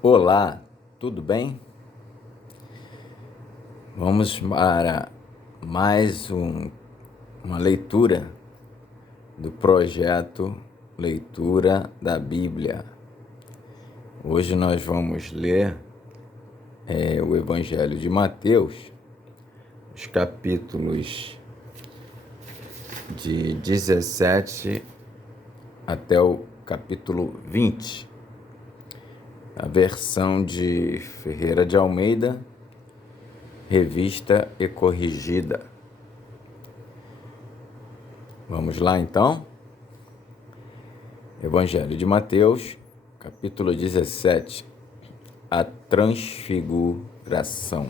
Olá, tudo bem? Vamos para mais uma leitura do projeto Leitura da Bíblia. Hoje nós vamos ler o Evangelho de Mateus, os capítulos de 17 até o capítulo 20. A versão de Ferreira de Almeida, revista e corrigida. Vamos lá então? Evangelho de Mateus, capítulo 17, a transfiguração.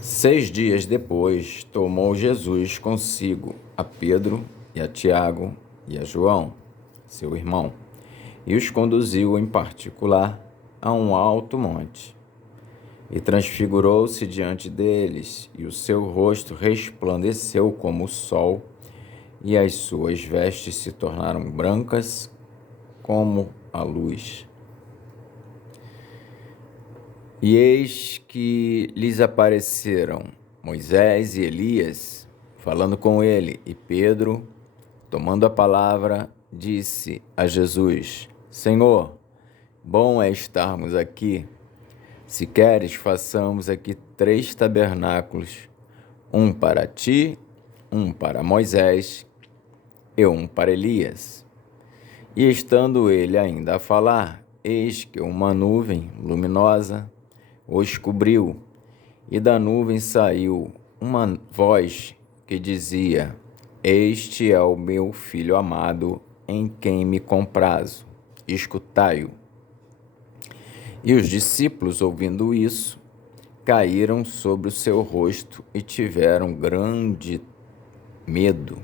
6 dias depois, tomou Jesus consigo a Pedro e a Tiago e a João, seu irmão, e os conduziu em particular a um alto monte. E transfigurou-se diante deles, e o seu rosto resplandeceu como o sol, e as suas vestes se tornaram brancas como a luz. E eis que lhes apareceram Moisés e Elias, falando com ele, e Pedro, tomando a palavra, disse a Jesus: Senhor, bom é estarmos aqui. Se queres, façamos aqui 3 tabernáculos, um para ti, um para Moisés e um para Elias. E estando ele ainda a falar, eis que uma nuvem luminosa os cobriu, e da nuvem saiu uma voz que dizia: Este é o meu Filho amado, em quem me comprazo, escutai-o. E os discípulos, ouvindo isso, caíram sobre o seu rosto e tiveram grande medo.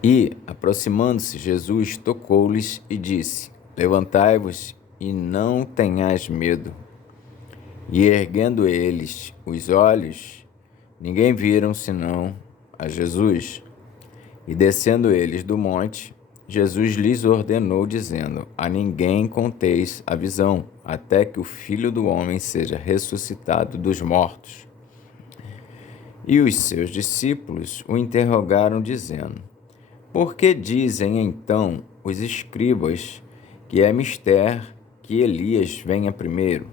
E, aproximando-se, Jesus tocou-lhes e disse: Levantai-vos e não tenhais medo. E erguendo eles os olhos, ninguém viram senão a Jesus. E descendo eles do monte, Jesus lhes ordenou, dizendo: A ninguém conteis a visão, até que o Filho do Homem seja ressuscitado dos mortos. E os seus discípulos o interrogaram, dizendo: Por que dizem então os escribas que é mister que Elias venha primeiro?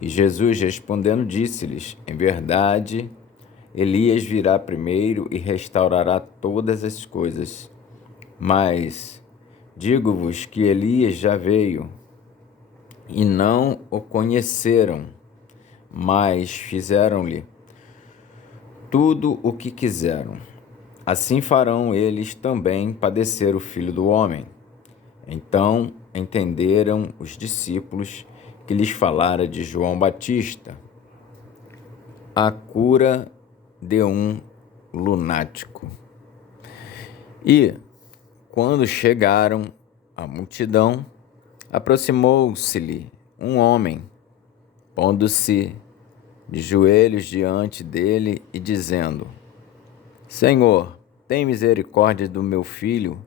E Jesus respondendo disse-lhes: Em verdade, Elias virá primeiro e restaurará todas as coisas. Mas digo-vos que Elias já veio, e não o conheceram, mas fizeram-lhe tudo o que quiseram. Assim farão eles também padecer o Filho do Homem. Então entenderam os discípulos que lhes falara de João Batista, a cura de um lunático. E, quando chegaram à multidão, aproximou-se-lhe um homem, pondo-se de joelhos diante dele e dizendo: Senhor, tem misericórdia do meu filho,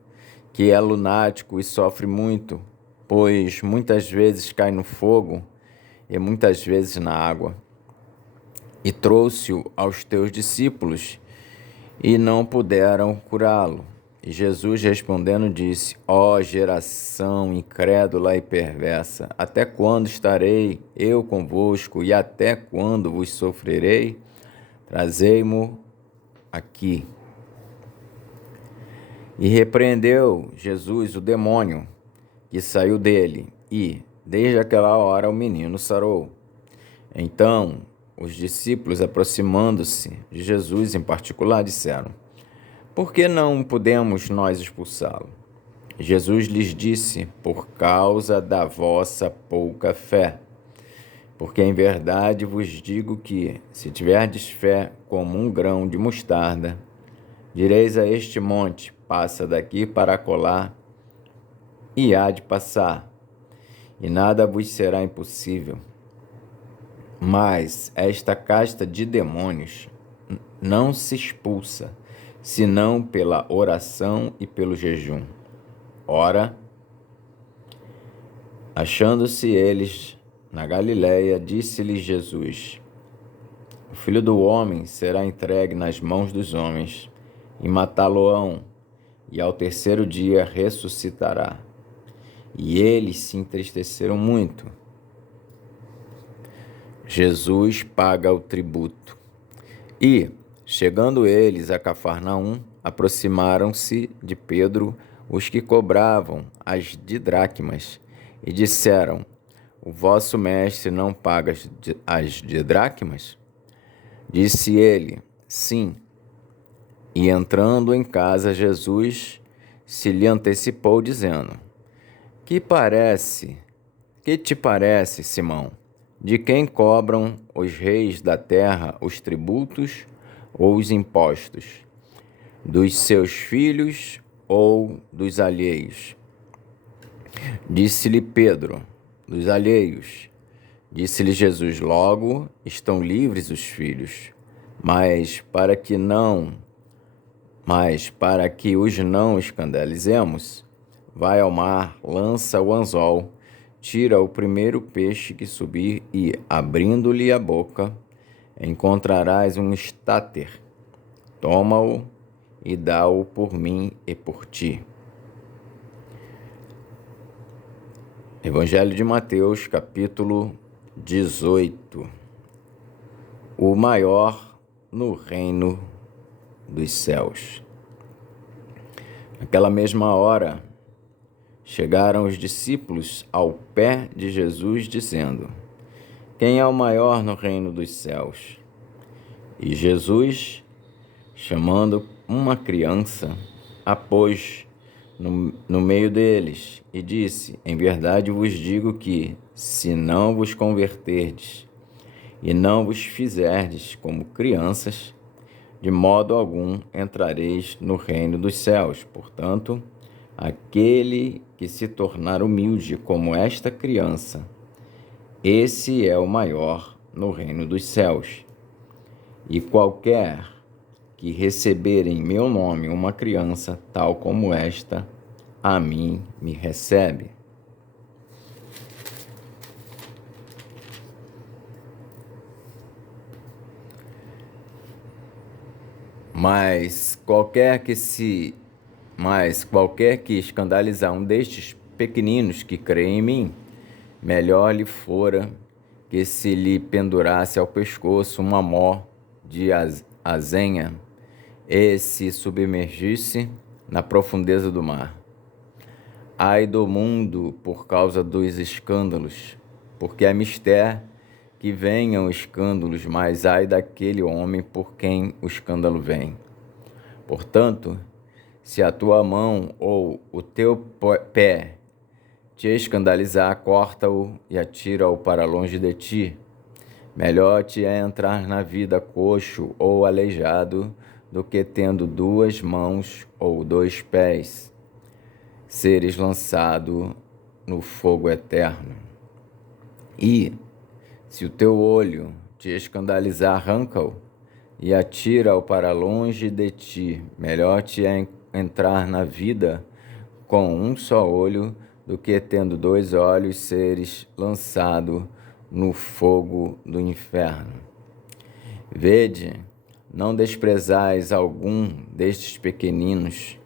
que é lunático e sofre muito, pois muitas vezes cai no fogo e muitas vezes na água. E trouxe-o aos teus discípulos, e não puderam curá-lo. E Jesus respondendo disse: Ó geração incrédula e perversa, até quando estarei eu convosco, e até quando vos sofrerei? Trazei-mo aqui. E repreendeu Jesus o demônio que saiu dele, e, desde aquela hora, o menino sarou. Então, os discípulos, aproximando-se de Jesus em particular, disseram: Por que não podemos nós expulsá-lo? Jesus lhes disse: Por causa da vossa pouca fé. Porque em verdade vos digo que, se tiverdes fé como um grão de mostarda, direis a este monte: Passa daqui para acolá, e há de passar, e nada vos será impossível. Mas esta casta de demônios não se expulsa, senão pela oração e pelo jejum. Ora, achando-se eles na Galiléia, disse-lhes Jesus: O Filho do Homem será entregue nas mãos dos homens, e matá-lo-ão, e ao terceiro dia ressuscitará. E eles se entristeceram muito. Jesus paga o tributo. E, chegando eles a Cafarnaum, aproximaram-se de Pedro os que cobravam as didracmas, e disseram: O vosso mestre não paga as didracmas? Disse ele: Sim. E entrando em casa, Jesus se lhe antecipou, dizendo: Que te parece, Simão? De quem cobram os reis da terra os tributos ou os impostos? Dos seus filhos ou dos alheios? Disse-lhe Pedro: Dos alheios. Disse-lhe Jesus: Logo estão livres os filhos, mas para que os não escandalizemos, vai ao mar, lança o anzol, tira o primeiro peixe que subir e, abrindo-lhe a boca, encontrarás um estáter. Toma-o e dá-o por mim e por ti. Evangelho de Mateus, capítulo 18. O maior no reino dos céus. Naquela mesma hora, chegaram os discípulos ao pé de Jesus, dizendo: Quem é o maior no reino dos céus? E Jesus, chamando uma criança, a pôs no meio deles e disse: Em verdade vos digo que, se não vos converterdes e não vos fizerdes como crianças, de modo algum entrareis no reino dos céus. Portanto, aquele que se tornar humilde como esta criança, esse é o maior no reino dos céus. E qualquer que receber em meu nome uma criança tal como esta, a mim me recebe. Mas qualquer que escandalizar um destes pequeninos que crê em mim, melhor lhe fora que se lhe pendurasse ao pescoço uma mó de azenha e se submergisse na profundeza do mar. Ai do mundo por causa dos escândalos, porque é mister que venham escândalos, mas ai daquele homem por quem o escândalo vem. Portanto, se a tua mão ou o teu pé te escandalizar, corta-o e atira-o para longe de ti. Melhor te é entrar na vida coxo ou aleijado do que tendo 2 mãos ou 2 pés, seres lançado no fogo eterno. E, se o teu olho te escandalizar, arranca-o e atira-o para longe de ti. Melhor te é entrar na vida com um só olho do que tendo 2 olhos seres lançado no fogo do inferno. Vede, não desprezais algum destes pequeninos.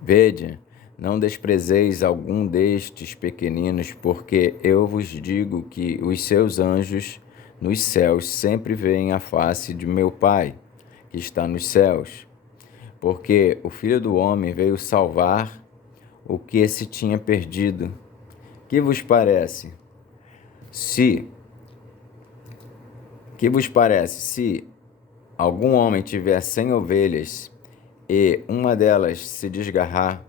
Vede, não desprezeis algum destes pequeninos, porque eu vos digo que os seus anjos nos céus sempre veem a face de meu Pai, que está nos céus. Porque o Filho do Homem veio salvar o que se tinha perdido. Que vos parece? Se algum homem tiver 100 ovelhas e uma delas se desgarrar,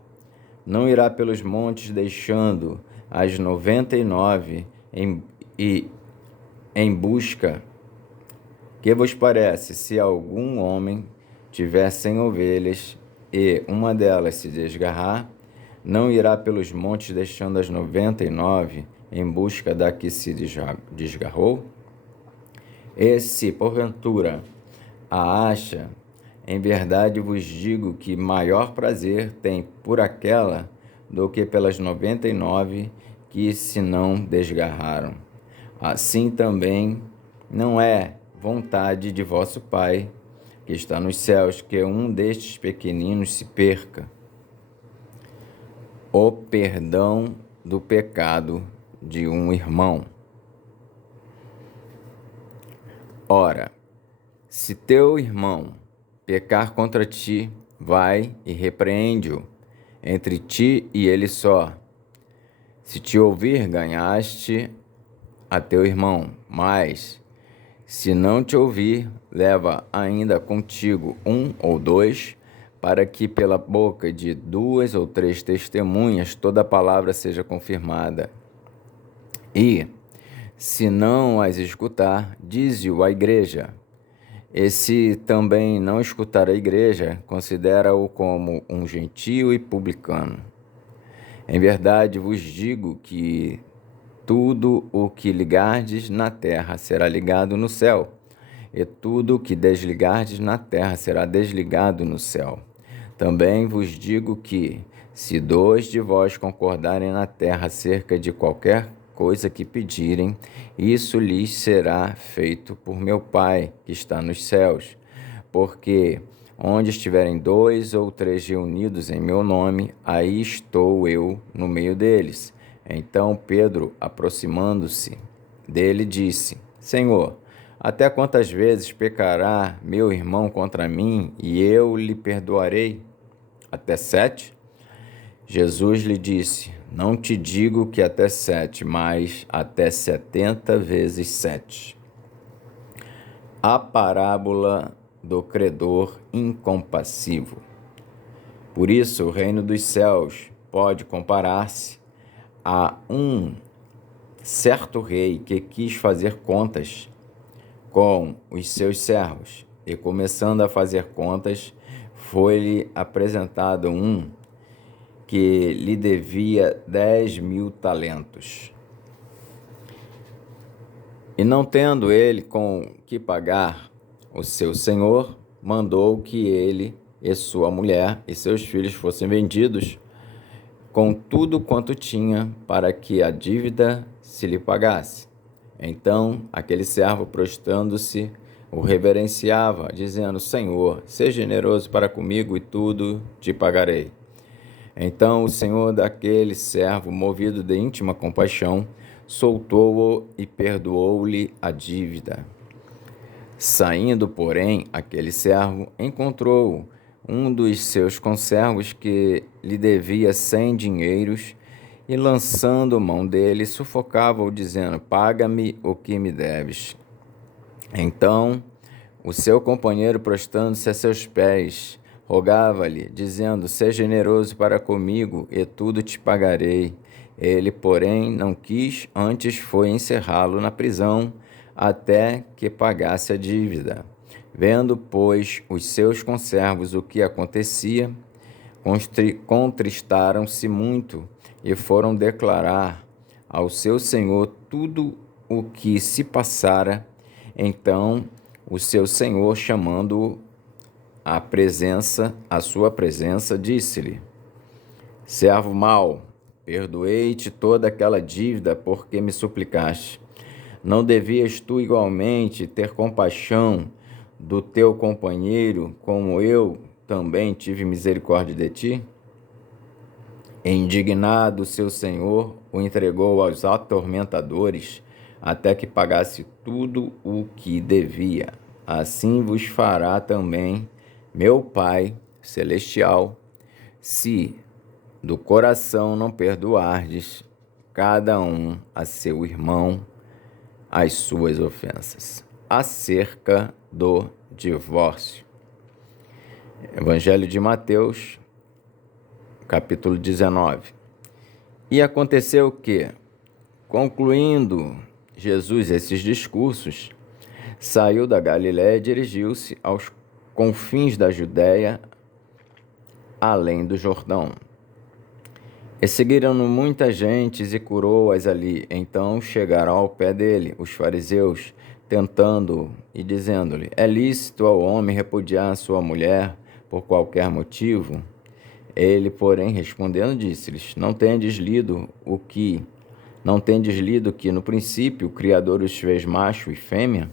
não irá pelos montes deixando as 99 em busca? Que vos parece? Se algum homem tiver 100 ovelhas e uma delas se desgarrar, não irá pelos montes deixando as 99 em busca da que se desgarrou? E se, porventura, a acha, em verdade vos digo que maior prazer tem por aquela do que pelas 99 que se não desgarraram. Assim também não é vontade de vosso Pai, que está nos céus, que um destes pequeninos se perca. O perdão do pecado de um irmão. Ora, se teu irmão pecar contra ti, vai e repreende-o, entre ti e ele só. Se te ouvir, ganhaste a teu irmão, mas se não te ouvir, leva ainda contigo um ou dois, para que pela boca de 2 ou 3 testemunhas toda a palavra seja confirmada. E, se não as escutar, dize-o à igreja. E se também não escutar a igreja, considera-o como um gentio e publicano. Em verdade vos digo que tudo o que ligardes na terra será ligado no céu, e tudo o que desligardes na terra será desligado no céu. Também vos digo que, se 2 de vós concordarem na terra acerca de qualquer coisa que pedirem, isso lhes será feito por meu Pai, que está nos céus. Porque onde estiverem 2 ou 3 reunidos em meu nome, aí estou eu no meio deles. Então Pedro, aproximando-se dele, disse: Senhor, até quantas vezes pecará meu irmão contra mim e eu lhe perdoarei? Até 7? Jesus lhe disse: Não te digo que até 7, mas até 70 vezes 7. A parábola do credor incompassivo. Por isso, o reino dos céus pode comparar-se a um certo rei que quis fazer contas com os seus servos, e começando a fazer contas, foi-lhe apresentado um que lhe devia 10.000 talentos. E não tendo ele com que pagar, o seu senhor mandou que ele e sua mulher e seus filhos fossem vendidos com tudo quanto tinha, para que a dívida se lhe pagasse. Então aquele servo, prostrando-se, o reverenciava, dizendo: Senhor, seja generoso para comigo e tudo te pagarei. Então o senhor daquele servo, movido de íntima compaixão, soltou-o e perdoou-lhe a dívida. Saindo, porém, aquele servo encontrou um dos seus conservos que lhe devia 100 dinheiros, e lançando mão dele, sufocava-o, dizendo: Paga-me o que me deves. Então o seu companheiro, prostrando-se a seus pés, rogava-lhe, dizendo: Seja generoso para comigo e tudo te pagarei. Ele, porém, não quis, antes foi encerrá-lo na prisão, até que pagasse a dívida. Vendo, pois, os seus conservos o que acontecia, contristaram-se muito e foram declarar ao seu senhor tudo o que se passara. Então o seu senhor, chamando-o à sua presença, disse-lhe: Servo mau, perdoei-te toda aquela dívida porque me suplicaste. Não devias tu igualmente ter compaixão do teu companheiro, como eu também tive misericórdia de ti? Indignado, seu senhor o entregou aos atormentadores, até que pagasse tudo o que devia. Assim vos fará também meu Pai celestial, se do coração não perdoardes cada um a seu irmão as suas ofensas. Acerca do divórcio. Evangelho de Mateus, capítulo 19. E aconteceu que, concluindo Jesus esses discursos, saiu da Galiléia e dirigiu-se aos confins da Judéia, além do Jordão. E seguiram-no muitas gentes e curou-as ali. Então chegaram ao pé dele os fariseus, tentando-o e dizendo-lhe: É lícito ao homem repudiar a sua mulher por qualquer motivo? Ele, porém, respondendo, disse-lhes: Não tendes lido que no princípio o Criador os fez macho e fêmea?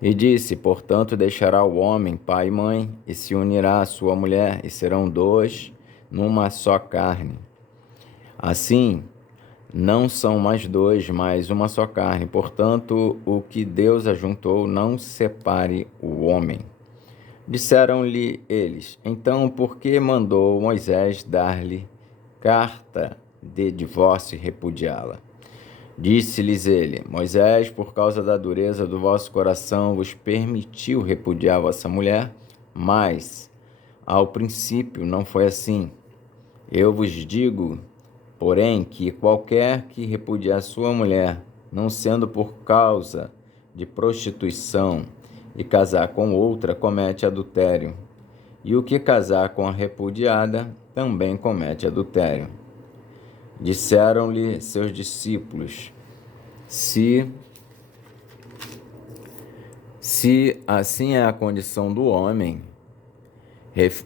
E disse: Portanto, deixará o homem pai e mãe, e se unirá à sua mulher, e serão dois numa só carne. Assim, não são mais dois, mas uma só carne. Portanto, o que Deus ajuntou, não separe o homem. Disseram-lhe eles: Então, por que mandou Moisés dar-lhe carta de divórcio e repudiá-la? Disse-lhes ele: Moisés, por causa da dureza do vosso coração, vos permitiu repudiar vossa mulher, mas ao princípio não foi assim. Eu vos digo, porém, que qualquer que repudiar sua mulher, não sendo por causa de prostituição, e casar com outra, comete adultério. E o que casar com a repudiada, também comete adultério. Disseram-lhe seus discípulos: Se assim é a condição do homem,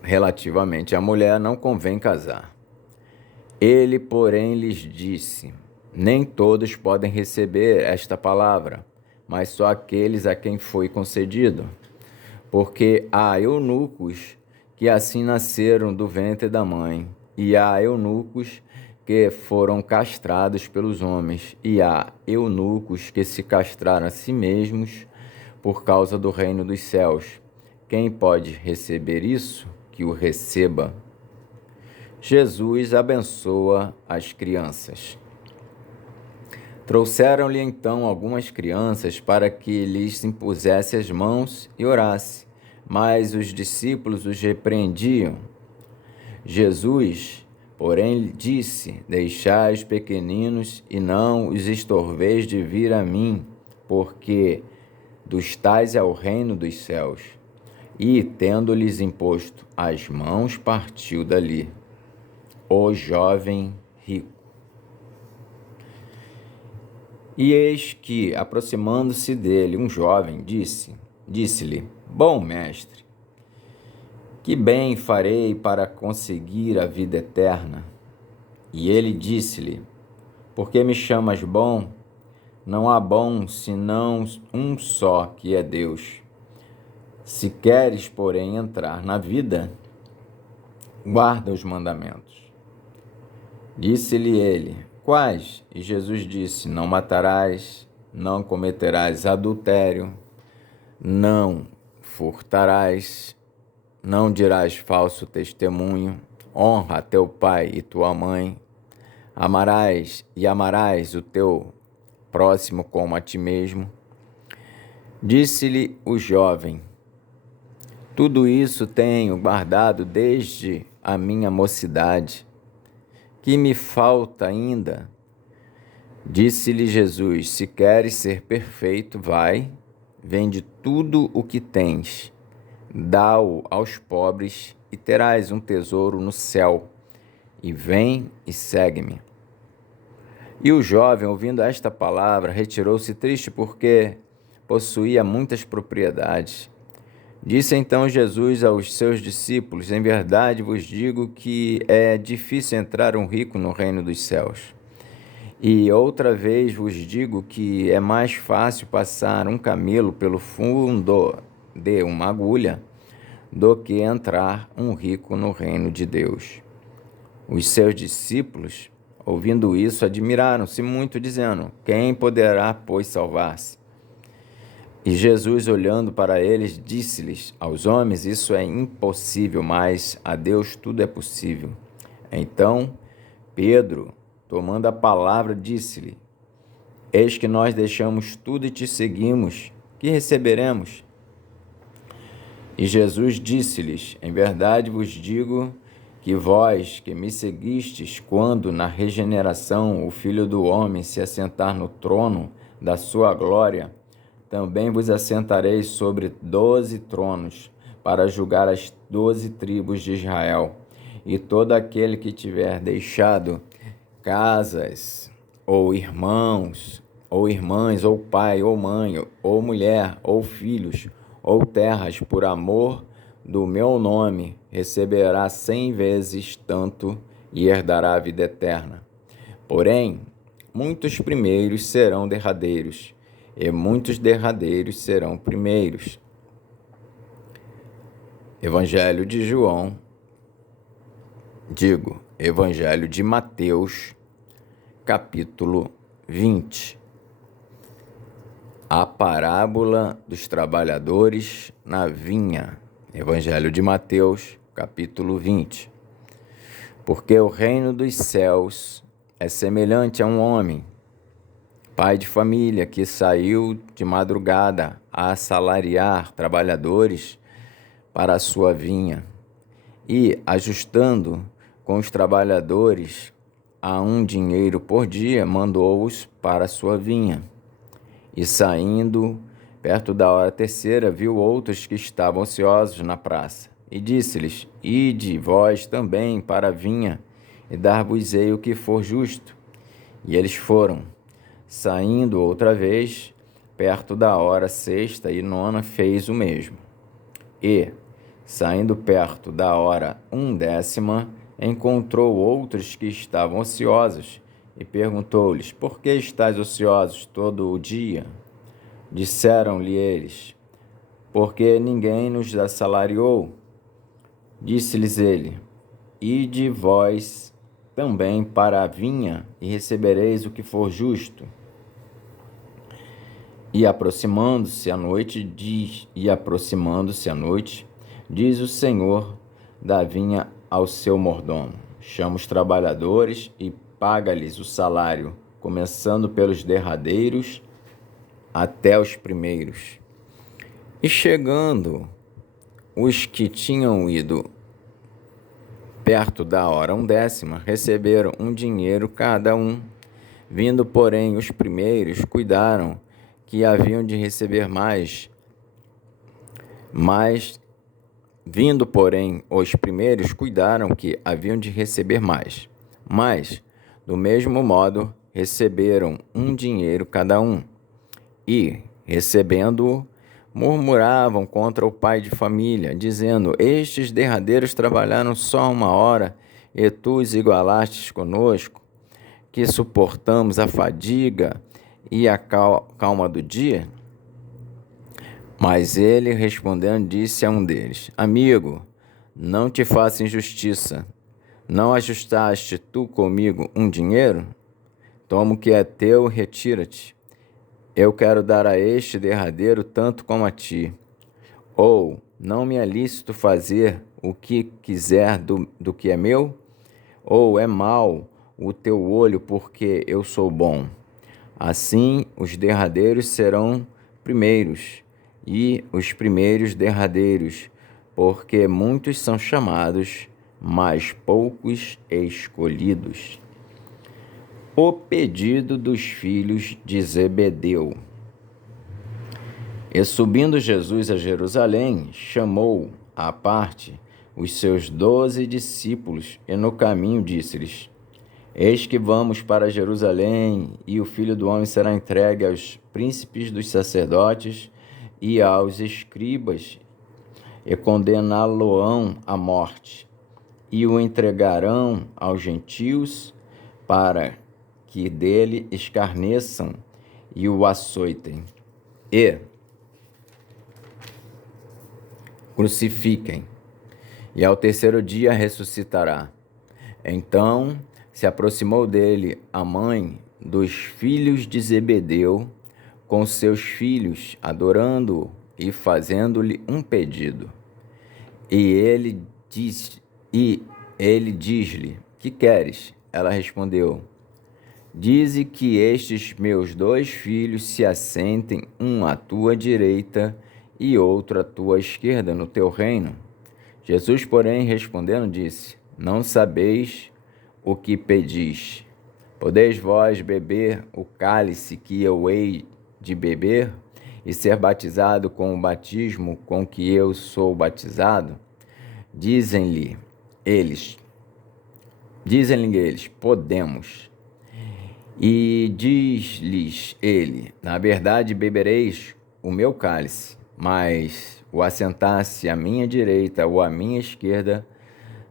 relativamente à mulher, não convém casar. Ele, porém, lhes disse: Nem todos podem receber esta palavra, mas só aqueles a quem foi concedido. Porque há eunucos que assim nasceram do ventre da mãe, e há eunucos que foram castrados pelos homens, e há eunucos que se castraram a si mesmos por causa do reino dos céus. Quem pode receber isso, que o receba. Jesus abençoa as crianças. Trouxeram-lhe então algumas crianças para que lhes impusesse as mãos e orasse, mas os discípulos os repreendiam. Jesus, porém, disse: Deixai os pequeninos e não os estorveis de vir a mim, porque dos tais é o reino dos céus. E, tendo-lhes imposto as mãos, partiu dali. O jovem rico. E eis que, aproximando-se dele, um jovem disse-lhe: Bom mestre, que bem farei para conseguir a vida eterna? E ele disse-lhe: Por que me chamas bom? Não há bom senão um só, que é Deus. Se queres, porém, entrar na vida, guarda os mandamentos. Disse-lhe ele: Quais? E Jesus disse: Não matarás, não cometerás adultério, não furtarás, não dirás falso testemunho, honra teu pai e tua mãe, amarás o teu próximo como a ti mesmo. Disse-lhe o jovem: Tudo isso tenho guardado desde a minha mocidade. Que me falta ainda? Disse-lhe Jesus: Se queres ser perfeito, vai, vende tudo o que tens, dá-o aos pobres e terás um tesouro no céu, e vem e segue-me. E o jovem, ouvindo esta palavra, retirou-se triste porque possuía muitas propriedades. Disse então Jesus aos seus discípulos: Em verdade vos digo que é difícil entrar um rico no reino dos céus. E outra vez vos digo que é mais fácil passar um camelo pelo fundo de uma agulha do que entrar um rico no reino de Deus. Os seus discípulos, ouvindo isso, admiraram-se muito, dizendo: Quem poderá, pois, salvar-se? E Jesus, olhando para eles, disse-lhes: Aos homens isso é impossível, mas a Deus tudo é possível. Então Pedro, tomando a palavra, disse-lhe: Eis que nós deixamos tudo e te seguimos. Que receberemos? E Jesus disse-lhes: Em verdade vos digo que vós que me seguistes, quando na regeneração o Filho do Homem se assentar no trono da sua glória, também vos assentareis sobre 12 tronos, para julgar as 12 tribos de Israel. E todo aquele que tiver deixado casas, ou irmãos, ou irmãs, ou pai, ou mãe, ou mulher, ou filhos, ou terras, por amor do meu nome receberá 100 vezes tanto e herdará a vida eterna. Porém, muitos primeiros serão derradeiros, e muitos derradeiros serão primeiros. Evangelho de Mateus, capítulo 20. A parábola dos trabalhadores na vinha. Evangelho de Mateus, capítulo 20. Porque o reino dos céus é semelhante a um homem, pai de família, que saiu de madrugada a assalariar trabalhadores para a sua vinha, e, ajustando com os trabalhadores a um dinheiro por dia, mandou-os para a sua vinha. E saindo, perto da hora terceira, viu outros que estavam ociosos na praça, e disse-lhes: Ide vós também para a vinha, e dar-vos-ei o que for justo. E eles foram. Saindo outra vez, perto da hora sexta e nona, fez o mesmo. E, saindo perto da hora 1ª, encontrou outros que estavam ociosos, e perguntou-lhes: Por que estáis ociosos todo o dia? Disseram-lhe eles: Porque ninguém nos assalariou. Disse-lhes ele: Ide vós também para a vinha, e recebereis o que for justo. E aproximando-se a noite, diz o senhor da vinha ao seu mordomo: Chama os trabalhadores e paga-lhes o salário, começando pelos derradeiros até os primeiros. E chegando os que tinham ido perto da hora 1ª, receberam um dinheiro cada um. Vindo, porém, os primeiros, cuidaram que haviam de receber mais. Vindo, porém, os primeiros, cuidaram que haviam de receber mais. Mas, do mesmo modo, receberam um dinheiro cada um. E, recebendo-o, murmuravam contra o pai de família, dizendo: Estes derradeiros trabalharam só 1 hora, e tu os igualastes conosco, que suportamos a fadiga e a calma do dia? Mas ele, respondendo, disse a um deles: Amigo, não te faço injustiça. Não ajustaste tu comigo um dinheiro? Toma o que é teu, retira-te. Eu quero dar a este derradeiro tanto como a ti. Ou não me é lícito fazer o que quiser do que é meu? Ou é mau o teu olho porque eu sou bom? Assim, os derradeiros serão primeiros, e os primeiros derradeiros, porque muitos são chamados, mas poucos escolhidos. O pedido dos filhos de Zebedeu. E subindo Jesus a Jerusalém, chamou à parte os seus 12 discípulos, e no caminho disse-lhes: Eis que vamos para Jerusalém, e o Filho do Homem será entregue aos príncipes dos sacerdotes e aos escribas, e condená-lo-ão à morte, e o entregarão aos gentios, para que dele escarneçam e o açoitem, e crucifiquem, e ao terceiro dia ressuscitará. Então se aproximou dele a mãe dos filhos de Zebedeu com seus filhos, adorando-o e fazendo-lhe um pedido. E ele diz-lhe: Que queres? Ela respondeu: Dize que estes meus 2 filhos se assentem, um à tua direita e outro à tua esquerda, no teu reino. Jesus, porém, respondendo, disse: Não sabeis o que pedis. Podeis vós beber o cálice que eu hei de beber, e ser batizado com o batismo com que eu sou batizado? Dizem-lhe eles: Podemos. E diz-lhes ele: Na verdade bebereis o meu cálice, mas o assentar-se à minha direita ou à minha esquerda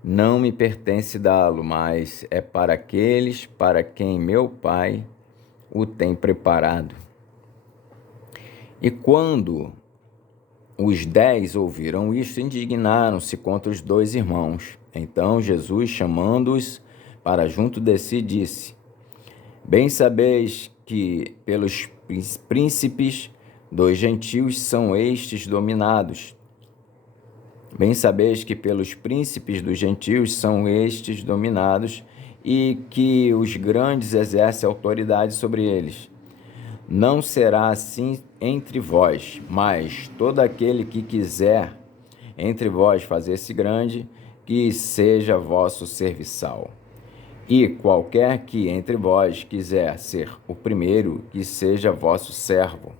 não me pertence dá-lo, mas é para aqueles para quem meu Pai o tem preparado. E quando os 10 ouviram isto, indignaram-se contra os 2 irmãos. Então Jesus, chamando-os para junto de si, disse: Bem sabeis que pelos príncipes dos gentios são estes dominados. Bem sabeis que pelos príncipes dos gentios são estes dominados e que os grandes exercem autoridade sobre eles. Não será assim entre vós, mas todo aquele que quiser entre vós fazer-se grande, que seja vosso serviçal. E qualquer que entre vós quiser ser o primeiro, que seja vosso servo.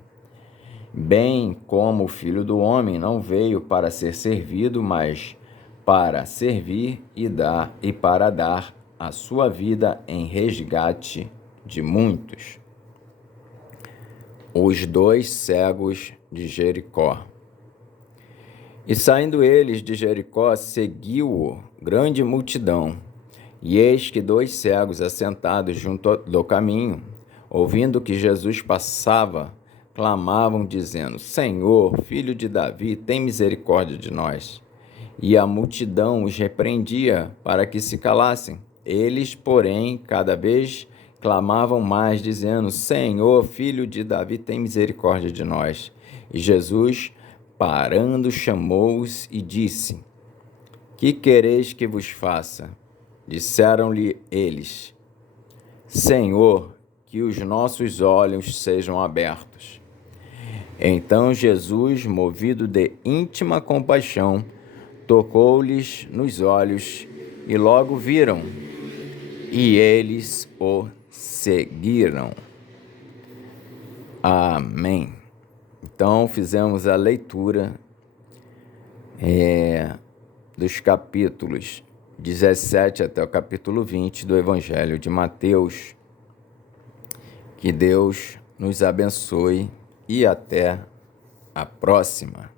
Bem como o Filho do Homem não veio para ser servido, mas para servir e para dar a sua vida em resgate de muitos. Os 2 cegos de Jericó. E saindo eles de Jericó, seguiu-o grande multidão. E eis que 2 cegos assentados junto do caminho, ouvindo que Jesus passava, clamavam, dizendo: Senhor, filho de Davi, tem misericórdia de nós. E a multidão os repreendia para que se calassem. Eles, porém, cada vez clamavam mais, dizendo: Senhor, filho de Davi, tem misericórdia de nós. E Jesus, parando, chamou-os e disse: Que quereis que vos faça? Disseram-lhe eles: Senhor, que os nossos olhos sejam abertos. Então Jesus, movido de íntima compaixão, tocou-lhes nos olhos e logo viram, e eles o seguiram. Amém. Então, fizemos a leitura dos capítulos 17 até o capítulo 20 do Evangelho de Mateus. Que Deus nos abençoe e até a próxima.